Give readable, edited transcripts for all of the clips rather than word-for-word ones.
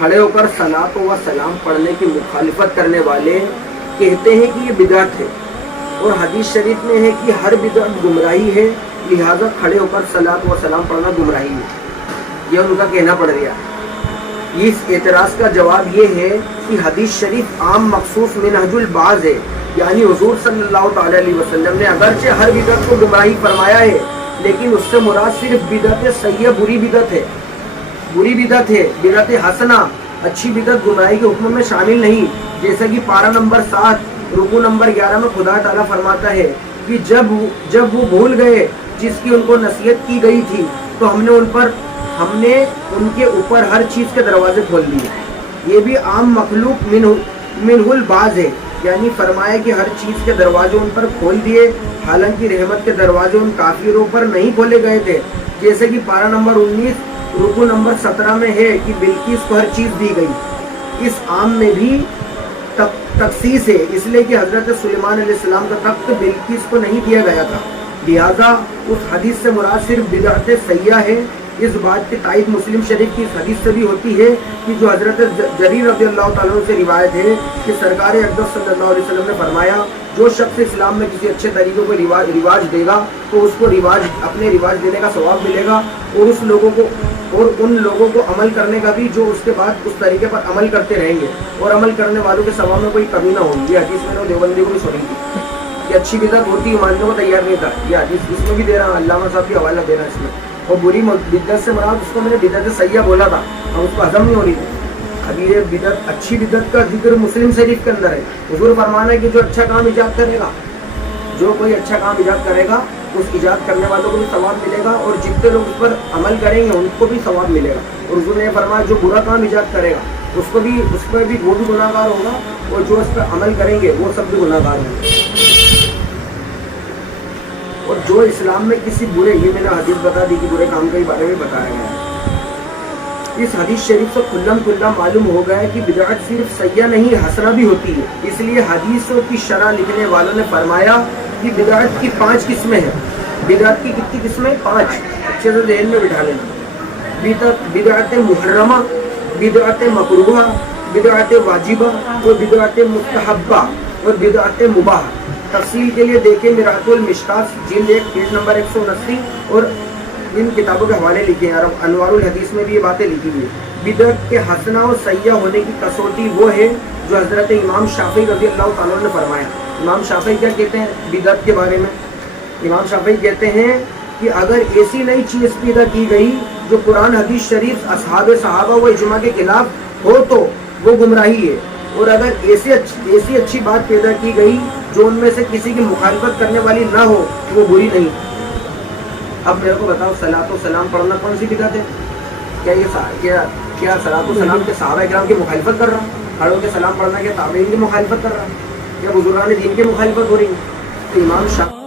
کھڑے ہو کر صلاۃ و سلام پڑھنے کی مخالفت کرنے والے کہتے ہیں کہ یہ بدعت ہے، اور حدیث شریف میں ہے کہ ہر بدعت گمراہی ہے، لہذا کھڑے ہو کر صلاۃ و سلام پڑھنا گمراہی ہے۔ یہ ان کا کہنا پڑ گیا۔ اس اعتراض کا جواب یہ ہے کہ حدیث شریف عام مخصوص منہج البعض ہے، یعنی حضور صلی اللہ تعالی علیہ وسلم نے اگرچہ ہر بدعت کو گمراہی فرمایا ہے، لیکن اس سے مراد صرف بدعت سیئہ بری بدعت ہے، بدعت حسنہ اچھی بدعت گمراہی کے حکم میں شامل نہیں۔ جیسا کہ پارہ نمبر 7 رکوع نمبر 11 میں خدا تعالیٰ فرماتا ہے کہ جب وہ بھول گئے جس کی ان کو نصیحت کی گئی تھی تو ہم نے ان کے اوپر ہر چیز کے دروازے کھول دیے۔ یہ بھی عام مخلوق منہ البعض ہے، یعنی فرمایا کہ ہر چیز کے دروازے ان پر کھول دیے، حالانکہ رحمت کے دروازے ان کافروں پر نہیں کھولے گئے تھے، جیسے کہ پارہ نمبر 19 رکوع نمبر 17 میں ہے کہ بلقیس کو ہر چیز دی گئی۔ اس عام میں بھی تخصیص ہے، اس لیے کہ حضرت سلیمان علیہ السلام کا تخت بلقیس کو نہیں دیا گیا تھا، لہذا اس حدیث سے مراد صرف بدعت سیئہ ہے۔ اس بات کی تائید مسلم شریف کی اس حدیث سے بھی ہوتی ہے کہ جو حضرت جریر رضی اللہ تعالیٰ عنہ سے روایت ہے کہ سرکار اقدس صلی اللہ علیہ وسلم نے فرمایا، جو شخص اسلام میں کسی اچھے طریقے کو رواج دے گا تو اس کو اپنے رواج دینے کا ثواب ملے گا، اور ان لوگوں کو عمل کرنے کا بھی جو اس کے بعد اس طریقے پر عمل کرتے رہیں گے، اور عمل کرنے والوں کے ثواب میں کوئی کمی نہ ہوگی۔ یہ حدیث میں نے دیوبندی کو بھی سنی تھی کہ اچھی بدعت ہوتی ہے، ماننے کو تیار نہیں تھا۔ یہ حدیث اس میں بھی دے رہا ہوں، علامہ صاحب کی حوالہ دے رہا اس میں۔ اور بری بدعت سے مراد اس کو میں نے بدعت سیئہ بولا تھا، اب اس کو ہضم نہیں ہو رہی تھی۔ ابھی یہ بدعت اچھی بدعت کا ذکر مسلم شریف کے اندر ہے۔ حضور فرمانا ہے کہ جو اچھا کام ایجاد کرے گا، جو کوئی اچھا کام ایجاد کرے گا اس ایجاد کرنے والوں کو بھی ثواب ملے گا، اور جتنے لوگ اس پر عمل کریں گے ان کو بھی ثواب ملے گا۔ اور حضور نے فرمایا جو برا کام ایجاد کرے گا اس پر بھی وہ بھی گناہ گار ہوگا، اور جو اس پر عمل کریں گے وہ سب بھی گناہ گار ہوں گے۔ اور جو اسلام میں کسی برے، یہ میں نے حدیث بتا دی کہ برے کام کے بارے میں بتایا گیا ہے۔ اس حدیث شریف سے کھلا معلوم ہو گیا ہے کہ بدعت صرف سیئہ نہیں حسنہ بھی ہوتی ہے۔ اس لیے حدیثوں کی شرح لکھنے والوں نے فرمایا کہ بدعت کی 5 قسمیں ہیں۔ بدعت کی کتنی قسمیں؟ 5۔ اچھے سے ذہن میں بٹھا لینا۔ بدعت محرمہ، بدعت مکروہہ، بدعت واجبہ، اور بدعت مستحبہ، اور بدعت مباح۔ تفصیل کے لیے دیکھیں مرآت المشکات جلد 1 پیج نمبر 129، اور ان کتابوں کے حوالے لکھے ہیں۔ انوار الحدیث میں بھی یہ باتیں لکھی ہوئی ہیں۔ بدعت کے حسنہ و سیئہ ہونے کی کسوٹی وہ ہے جو حضرت امام شافعی رضی اللہ تعالیٰ نے فرمایا۔ امام شافعی کیا کہتے ہیں بدعت کے بارے میں؟ امام شافعی کہتے ہیں کہ اگر ایسی نئی چیز پیدا کی گئی جو قرآن حدیث شریف صحابہ و اجماع کے خلاف ہو تو وہ گمراہی ہے، اور اگر ایسی اچھی بات پیدا کی گئی جو ان میں سے کسی کی مخالفت کرنے والی نہ ہو وہ بری نہیں۔ اب میرے کو بتاؤ، صلاۃ و سلام پڑھنا کون سی بدعت ہے؟ کیا صلاۃ و سلام کے صحابہ کرام کی مخالفت کر رہا؟ کھڑوں کے سلام پڑھنا کیا تابعین کی مخالفت کر رہا؟ یا بزرگان دین کی مخالفت ہو رہی ہے؟ تو امام شافعی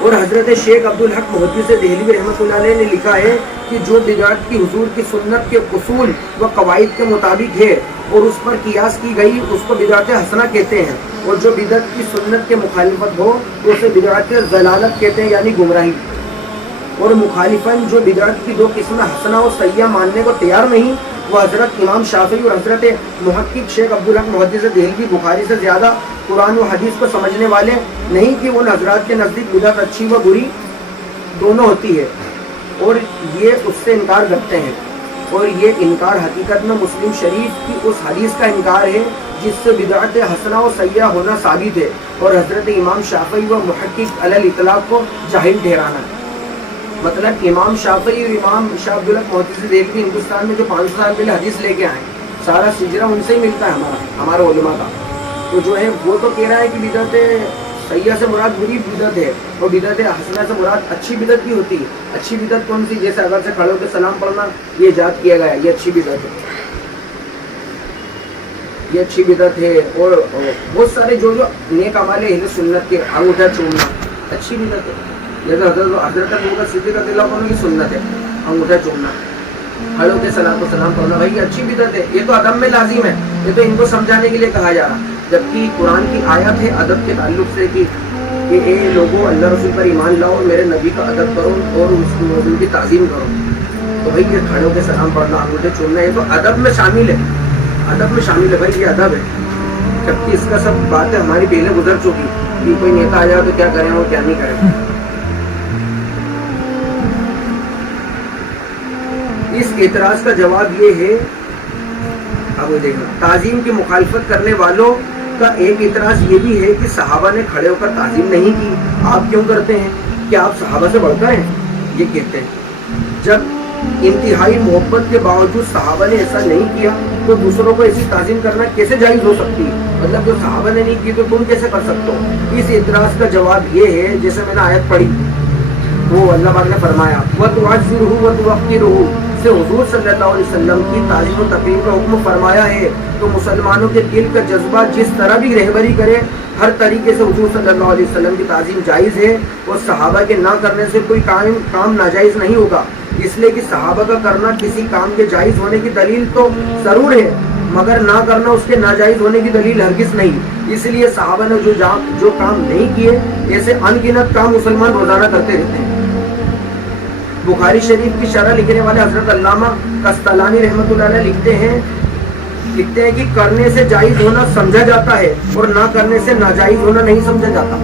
اور حضرت شیخ عبدالحق محدث دہلوی رحمۃ اللہ علیہ نے لکھا ہے کہ جو بدعت کی حضور کی سنت کے اصول و قواعد کے مطابق ہے اور اس پر قیاس کی گئی اس کو بدعت حسنہ کہتے ہیں، اور جو بدعت کی سنت کے مخالفت ہو تو اسے بدعت ضلالت کہتے ہیں، یعنی گمراہی۔ اور مخالفن جو بدعت کی 2 قسمیں حسنہ و سیئہ ماننے کو تیار نہیں، وہ حضرت امام شافعی اور حضرت محقق شیخ عبدالحق محدث دہلوی بخاری سے زیادہ قرآن و حدیث کو سمجھنے والے نہیں کہ ان حضرات کے نزدیک بدعت اچھی و بری دونوں ہوتی ہے، اور یہ اس سے انکار کرتے ہیں۔ اور یہ انکار حقیقت میں مسلم شریف کی اس حدیث کا انکار ہے جس سے بدعت حسنہ و سیئہ ہونا ثابت ہے، اور حضرت امام شافعی و محقق علی الاطلاق کو جاہل ٹھہرانا ہے۔ مطلب امام شافعی اور امام شاہ عبدالحق محدث دہلوی ہندوستان میں جو 500 سال پہلے حدیث لے کے آئے، سارا سجرہ ان سے ہی ملتا ہے ہمارے علماء کا۔ تو جو ہے وہ تو کہہ رہا ہے کہ بدعت سیئہ سے مراد بری بدعت ہے، اور بدعت حسنہ سے مراد اچھی بدعت بھی ہوتی ہے۔ اچھی بدعت کون سی؟ جیسے اگر سے کھڑے ہو کے سلام پڑھنا، یہ ایجاد کیا گیا، یہ اچھی بدعت ہے، یہ اچھی بدعت ہے۔ اور بہت سارے جو نیک اعمال اہل سنت کے، انگوٹھا چومنا اچھی بدعت ہے، جیسے حضرت ابوبکر صدیق رضی اللہ عنہ کی سنت ہے انگوٹھا چومنا، کھڑے ہو کے صلاۃ و سلام پڑھنا، بھائی یہ اچھی بدعت ہے، یہ تو ادب میں لازم ہے، یہ تو ان کو سمجھانے کے لیے کہا جا رہا، جبکہ قرآن کی آیت ہے ادب کے تعلق سے کہ اے لوگوں اللہ رسول پر ایمان لاؤ اور میرے نبی کا ادب کرو اور ان کی تعظیم کرو۔ تو بھائی یہ کھڑے ہو کے سلام پڑھنا، انگوٹھے چومنا، یہ تو ادب میں شامل ہے، ادب میں شامل ہے بھائی، یہ ادب ہے. جبکہ اس کا سب باتیں ہماری پہلے گزر چکی کہ کوئی نیتا آ جائے تو کیا کریں اور کیا نہیں کریں. اس اعتراض کا جواب یہ ہے، اب دیکھنا، تعظیم کی مخالفت کرنے والوں کا ایک اعتراض یہ بھی ہے کہ صحابہ نے کھڑے ہو کر تعظیم نہیں کی، آپ کیوں کرتے ہیں؟ کیا آپ صحابہ سے بڑھ کر ہیں؟ یہ کہتے ہیں جب انتہائی محبت کے باوجود صحابہ نے ایسا نہیں کیا تو دوسروں کو ایسی تعظیم کرنا کیسے جائز ہو سکتی ہے؟ مطلب جو صحابہ نے نہیں کی تو تم کیسے کر سکتے ہو؟ اس اعتراض کا جواب یہ ہے، جیسے میں نے آیت پڑھی، وہ اللہ پاک نے فرمایا وَتُعَزِّرُهُ وَتُوَقِّرُهُ سے حضور صلی اللہ علیہ وسلم کی تعظیم و تقریم کا حکم فرمایا ہے. تو مسلمانوں کے دل کا جذبہ جس طرح بھی رہبری کرے، ہر طریقے سے حضور صلی اللہ علیہ وسلم کی تعظیم جائز ہے، اور صحابہ کے نہ کرنے سے کوئی کام ناجائز نہیں ہوگا. اس لیے کہ صحابہ کا کرنا کسی کام کے جائز ہونے کی دلیل تو ضرور ہے، مگر نہ کرنا اس کے ناجائز ہونے کی دلیل ہرگز نہیں. اس لیے صحابہ نے جو کام نہیں کیے، ایسے ان گنت کام مسلمان روزانہ کرتے رہتے ہیں. بخاری شریف کی شرح لکھنے والے حضرت علامہ قسطلانی رحمۃ اللہ علیہ لکھتے ہیں کہ کرنے سے جائز ہونا سمجھا جاتا ہے اور نہ کرنے سے ناجائز ہونا نہیں سمجھا جاتا.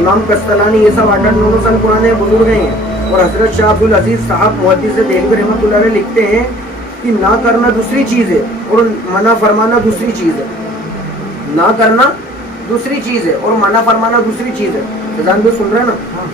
امام قسطلانی یہ سب 800 سال پرانے بزرگ ہیں. اور حضرت شاہ عبدالعزیز صاحب محدث دہلوی رحمۃ اللہ علیہ لکھتے ہیں کہ نہ کرنا دوسری چیز ہے اور منع فرمانا دوسری چیز ہے. نہ کرنا دوسری چیز ہے اور منع فرمانا دوسری چیز ہے. فضان بھی سن رہے ہیں نا؟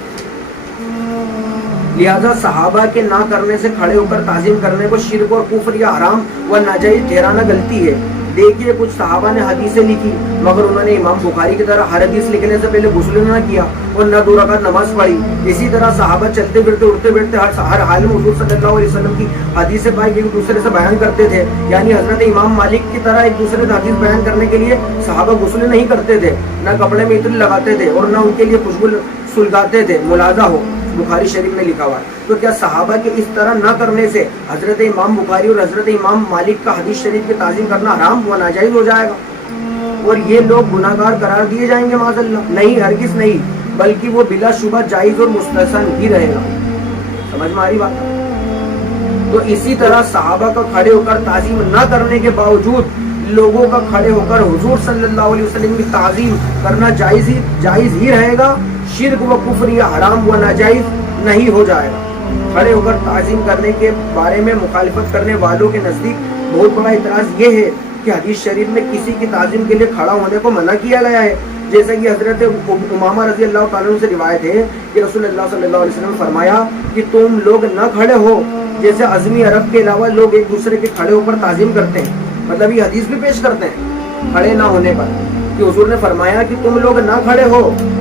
لہذا صحابہ کے نہ کرنے سے کھڑے ہو کر تعظیم کرنے کو شرک اور کفر یا حرام و ناجائز ٹھہرانا غلطی ہے. دیکھیے کچھ صحابہ نے حدیثیں لکھی مگر انہوں نے امام بخاری کی طرح ہر حدیث لکھنے سے پہلے غسل نہ کیا اور نہ 2 رکعت نماز پڑھی. اسی طرح صحابہ چلتے پھرتے اٹھتے بیٹھتے ہر حال میں حضور صلی اللہ علیہ وسلم کی حدیث پاک ایک دوسرے سے بیان کرتے تھے. یعنی حضرت امام مالک کی طرح ایک دوسرے سے حدیث بیان کرنے کے لیے صحابہ غسل نہیں کرتے تھے، نہ کپڑے میں عطر لگاتے تھے اور نہ ان کے لیے خوشبو سلگاتے تھے. ملاحظہ ہو بخاری شریف میں لکھا ہوا ہے. تو کیا صحابہ کے اس طرح نہ کرنے سے حضرت امام بخاری اور حضرت امام مالک کا حدیث شریف کی تعظیم کرنا حرام و ناجائز ہو جائے گا اور یہ لوگ گناہ گار قرار دیے جائیں گے؟ معاذ اللہ، نہیں، ہرگز نہیں، بلکہ وہ بلا شبہ جائز اور مستحسن ہی رہے گا. سمجھ میں آ رہی بات؟ تو اسی طرح صحابہ کا کھڑے ہو کر تعظیم نہ کرنے کے باوجود لوگوں کا کھڑے ہو کر حضور صلی اللہ علیہ وسلم کی تعظیم کرنا جائز ہی رہے گا، شرک و کفر یا حرام و ناجائز نہیں ہو جائے گا. کھڑے ہو کر تعظیم کرنے کے بارے میں مخالفت کرنے والوں کے نزدیک بہت بڑا اعتراض یہ ہے کہ حدیث شریف میں کسی کی تعظیم کے لیے کھڑا ہونے کو منع کیا گیا ہے. جیسا کہ حضرت امامہ رضی اللہ تعالیٰ عنہ سے روایت ہے کہ رسول اللہ صلی اللہ علیہ وسلم نے فرمایا کہ تم لوگ نہ کھڑے ہو جیسے عظمی عرب کے علاوہ لوگ ایک دوسرے کے کھڑے ہو کر تعظیم کرتے ہیں. مطلب یہ حدیث بھی پیش کرتے ہیں کھڑے نہ ہونے پر کہ حضور نے فرمایا کہ تم لوگ نہ کھڑے ہو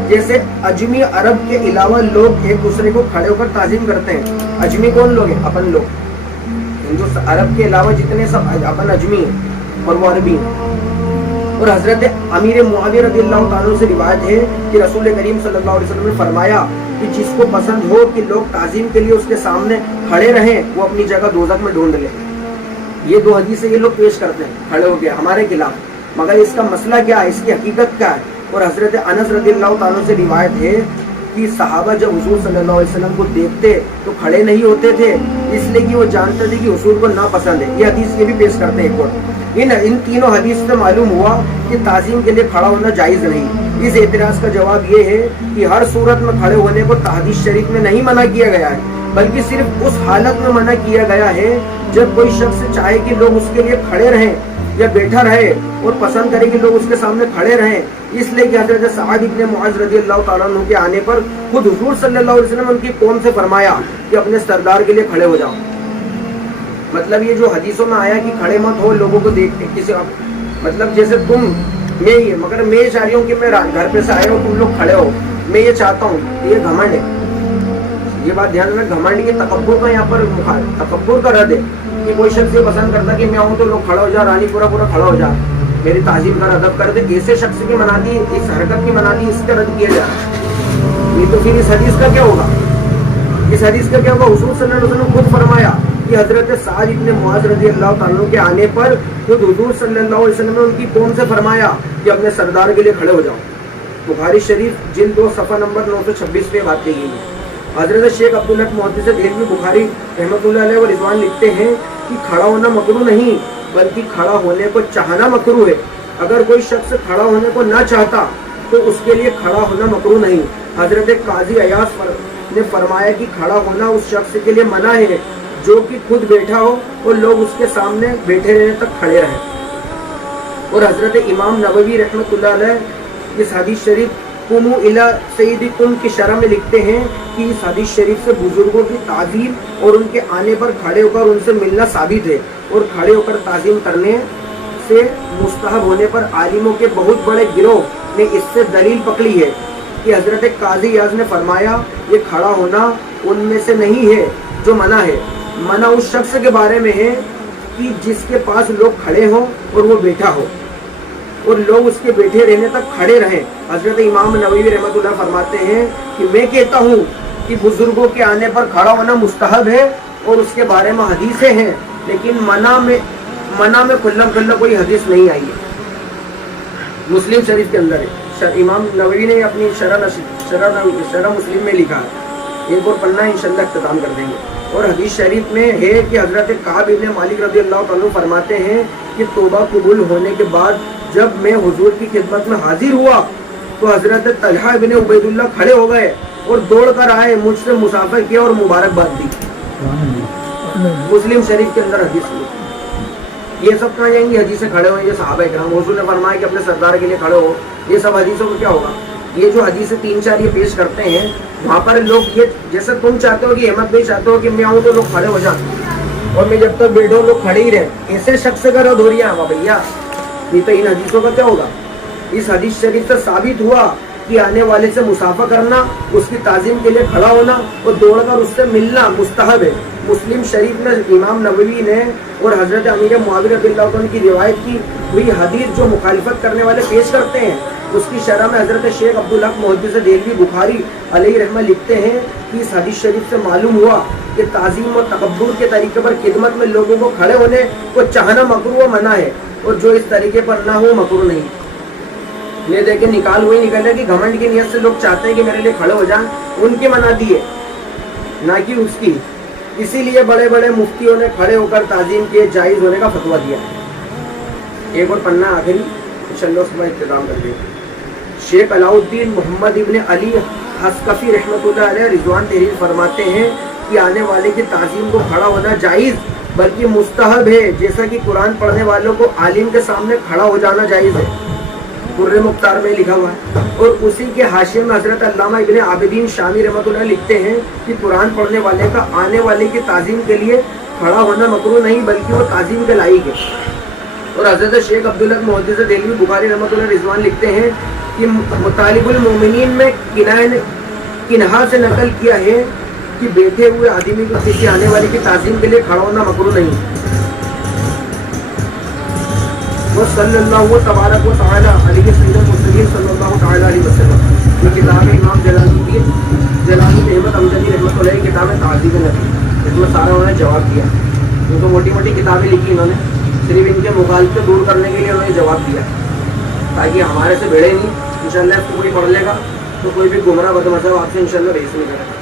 جیسے اجمی عرب کے علاوہ لوگ ایک دوسرے کو کھڑے ہو کر تعظیم کرتے ہیں. اجمی کون لوگ ہیں؟ اپن لوگ. عرب کے علاوہ جتنے سب اپن اجمی ہیں اور وہ عربی ہیں. اور حضرت امیر معاویہ رضی اللہ تعالیٰ سے روایت ہے کہ رسول کریم صلی اللہ علیہ وسلم نے فرمایا کہ جس کو پسند ہو کہ لوگ تعظیم کے لیے اس کے سامنے کھڑے رہیں وہ اپنی جگہ دوزخ میں ڈھونڈ لے. یہ 2 حدیثیں یہ لوگ پیش کرتے ہیں کھڑے ہو کے ہمارے خلاف، مگر اس کا مسئلہ کیا ہے، اس کی حقیقت کیا ہے؟ اور حضرت انس رضی اللہ تعالیٰ سے روایت ہے کہ صحابہ جب حضور صلی اللہ علیہ وسلم کو دیکھتے تو کھڑے نہیں ہوتے تھے، اس لیے کہ وہ جانتے تھے کہ حضور کو ناپسند ہے. یہ حدیث یہ بھی پیش کرتے ہیں ایک اور. ان تینوں حدیث سے معلوم ہوا کہ تعظیم کے لیے کھڑا ہونا جائز نہیں. اس اعتراض کا جواب یہ ہے کہ ہر صورت میں کھڑے ہونے کو حدیث شریف میں نہیں منع کیا گیا ہے، بلکہ صرف اس حالت میں منع کیا گیا ہے جب کوئی شخص چاہے کہ لوگ اس کے لیے کھڑے رہیں یا بیٹھا رہے اور پسند کرے کہ لوگ اس کے سامنے کھڑے رہیں. اس لیے کہ حضرت سعد ابن معاذ رضی اللہ تعالیٰ عنہ کے آنے پر خود حضور صلی اللہ علیہ وسلم ان کی قوم سے فرمایا کہ اپنے سردار کے لیے کھڑے ہو جاؤ. مطلب یہ جو حدیثوں میں آیا کہ کھڑے مت ہو لوگوں کو دیکھ کے کسی، مطلب جیسے تم میں یہ، مگر میں یہ چاہ رہی ہوں کہ میں گھر پہ سے آئے ہو تم لوگ کھڑے ہو، میں یہ چاہتا ہوں. یہ گھمنڈ ہے، یہ بات دھیان رکھنا. گھمنڈ کے تکبر کا یہاں پر تکبر کا رد ہے کہ کوئی شخص یہ پسند کرتا کہ میں آؤں تو لوگ کھڑا ہو جا، رانی پورا کھڑا ہو جا، میری تعظیم کر، ادب کر دے. ایسے شخص کی منادی، اس حرکت کی منادی اس کا رد کیا جا رہا ہے. نہیں تو پھر اس حدیث کا کیا ہوگا؟ اس حدیث کا کیا ہوگا؟ حضور صلی اللہ علیہ وسلم خود فرمایا کہ حضرت سعد ابن معاذ رضی اللہ تعالیٰ کے آنے پر خود حضور صلی اللہ علیہ وسلم نے ان کی قوم سے فرمایا کہ اپنے سردار کے لیے کھڑے ہو جاؤ. بخاری شریف جلد 2 صفحہ نمبر 926 پہ بات کی گئی ہے. حضرت شیخ عبدالحق محدث دہلوی بخاری رحمتullah علیہ و رضوان لکھتے ہیں کہ کھڑا ہونا مکروہ نہیں بلکہ کھڑا ہونے کو چاہنا مکروہ ہے. اگر کوئی شخص کھڑا ہونے کو نہ چاہتا تو اس کے لیے کھڑا ہونا مکروہ نہیں. حضرت قاضی ایاز نے فرمایا کہ کھڑا ہونا اس شخص کے لیے منع ہے جو کہ خود بیٹھا ہو اور لوگ اس کے سامنے بیٹھے رہنے تک کھڑے رہیں. اور حضرت امام نووی رحمتullah علیہ اس حدیث شریف قوموا الی سیدکم کی شرح میں لکھتے ہیں کہ اس حدیث شریف سے بزرگوں کی تعظیم اور ان کے آنے پر کھڑے ہو کر ان سے ملنا ثابت ہے. اور کھڑے ہو کر تعظیم کرنے سے مستحب ہونے پر عالموں کے بہت بڑے گروہ نے اس سے دلیل پکڑی ہے کہ حضرت قاضی ایاز نے فرمایا یہ کھڑا ہونا ان میں سے نہیں ہے جو منع ہے. منع اس شخص کے بارے میں ہے کہ جس کے پاس لوگ کھڑے ہوں اور وہ بیٹھا ہو اور لوگ اس کے بیٹھے رہنے تک کھڑے رہیں. حضرت امام نووی رحمتullah فرماتے ہیں کہ میں کہتا ہوں کہ بزرگوں کے آنے پر کھڑا ہونا مستحب ہے اور اس کے بارے میں حدیثیں ہیں لیکن منع میں کھلم کھلا کوئی حدیث نہیں آئی ہے. مسلم شریف کے اندر ہے. امام نووی نے اپنی شرح مسلم میں لکھا ہے. ایک اور پڑھنا انشاءاللہ اختتام کر دیں گے. اور حدیث شریف میں ہے کہ حضرت کعب بن مالک رضی اللہ تعالیٰ فرماتے ہیں کہ توبہ قبول ہونے کے بعد جب میں حضور کی خدمت میں حاضر ہوا تو حضرت طلحہ بن عبید اللہ کھڑے ہو گئے اور دوڑ کر آئے, مجھ سے مسافر کیا اور مبارکباد دی. مسلم شریف کے اندر حدیث میں یہ سب کہاں جائیں گی حدیثیں کھڑے ہوئے. یہ صحابہ کرام حضور نے فرمایا کہ اپنے سردار کے لیے کھڑے ہو. یہ سب حدیثوں کو کیا ہوگا؟ یہ جو حدیثیں 3-4 یہ پیش کرتے ہیں وہاں پر لوگ یہ جیسے تم چاہتے ہو کہ احمد بھائی چاہتے ہو کہ میں آؤں تو لوگ کھڑے ہو جائیں اور میں جب تک بیٹھا ہوں لوگ کھڑے ہی رہیں, ایسے شخص کا رد ہو رہی ہے بھیا. یہ تو ان حدیثوں کا کیا ہوگا؟ اس حدیث شریف سے ثابت ہوا کہ آنے والے سے مسافہ کرنا, اس کی تعظیم کے لیے کھڑا ہونا اور دوڑ کر اس سے ملنا مستحب ہے. مسلم شریف میں امام نووی نے اور حضرت امیر معاویہ رضی اللہ عنہ کی روایت کی ہوئی حدیث جو مخالفت کرنے والے پیش کرتے ہیں اس کی شرح میں حضرت شیخ عبدالحق محدث دہلوی بخاری علیہ رحمہ لکھتے ہیں کہ اس حدیث شریف سے معلوم ہوا کہ تعظیم و تکبر کے طریقے پر خدمت میں لوگوں کو کھڑے ہونے کو چاہنا مکروہ و منع ہے اور جو اس طریقے پر نہ ہو مکروہ نہیں. یہ دیکھیں نکال وہی نکل ہے کہ گھمنڈ کی نیت سے لوگ چاہتے ہیں کہ میرے لیے کھڑے ہو جائیں, ان کی منع دی ہے نہ کہ اس کی. اسی لیے بڑے بڑے مفتیوں نے کھڑے ہو کر تعظیم کے جائز ہونے کا فتویٰ دیا. ایک اور پڑھنا آخری انشاءاللہ اس میں اختتام کر دیں. شیخ علاؤالدین محمد ابن علی حسقفی رحمتullah علیہ رضوان تحریر فرماتے ہیں کہ آنے والے کی تعظیم کو کھڑا ہونا جائز بلکہ مستحب ہے, جیسا کہ قرآن پڑھنے والوں کو عالم کے سامنے کھڑا ہو جانا جائز ہے. قرآن مختار میں لکھا ہوا ہے. اور اسی کے حاشیے میں حضرت علامہ ابن عابدین شامی رحمتullah لکھتے ہیں کہ قرآن پڑھنے والے کا آنے والے کی تعظیم کے لیے کھڑا ہونا مکروہ نہیں بلکہ وہ تعظیم کے لائق ہے. اور حضرت شیخ عبدالحق محدث دہلوی بخاری رحمتullah رضوان لکھتے ہیں کہ مطالب المومنین میں کنہا سے نقل کیا ہے کہ بیٹھے ہوئے آدمی کو کسی آنے والے کی تعظیم کے لیے کھڑا ہونا مکروہ نہیں. وہ صلی اللہ تبارک و تعالی علیہ سید المرسلین صلی اللہ تعالی علیہ وسلم. یہ کتاب امام جلال احمد امجدی رحمۃ اللہ کی کتاب ہے تعظیم نبی. اس میں سارا انہوں نے جواب دیا. ان کو موٹی موٹی کتابیں لکھی انہوں نے, صرف ان کے مخالفت دور کرنے کے لیے انہوں نے جواب دیا تاکہ ہمارے سے بھیڑے نہیں. انشاءاللہ اس کو کوئی پڑھ لے گا تو کوئی بھی گمراہ بد مذہب آپ سے انشاءاللہ بحث نہیں کرے گا.